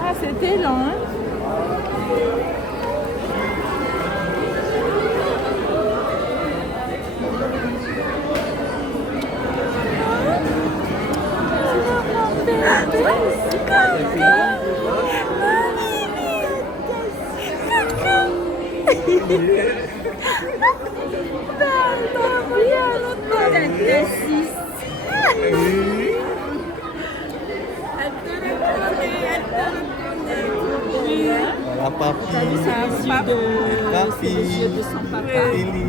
Ah, c'était lent, hein? La papi, Yeux de son papa. Papili.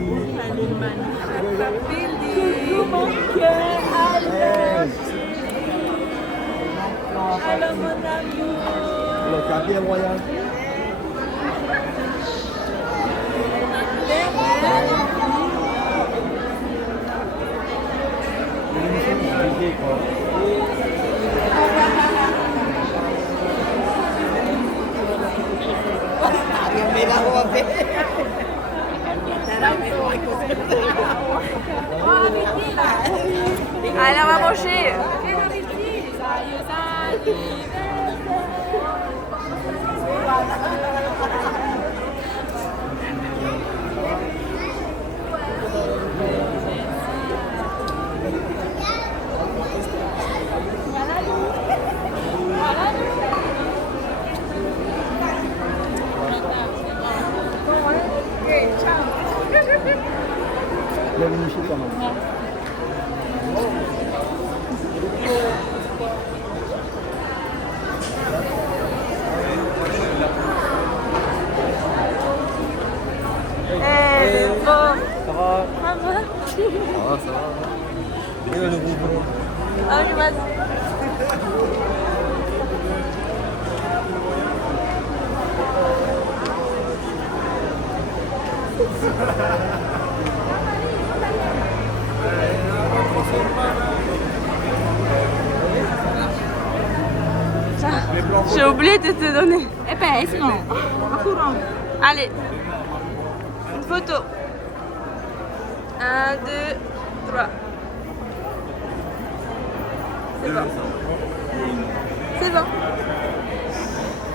Coucou mon cœur, allô mon amour. Le quartier royal. Allez, on va manger. Bienvenue quand même. Ça va? Ça va. Et le nouveau boulot? Ah oui, vas-y. J'ai oublié de te donner. Eh ben, sinon, en courant. Allez, une photo. 1, 2, 3. C'est bon. C'est bon.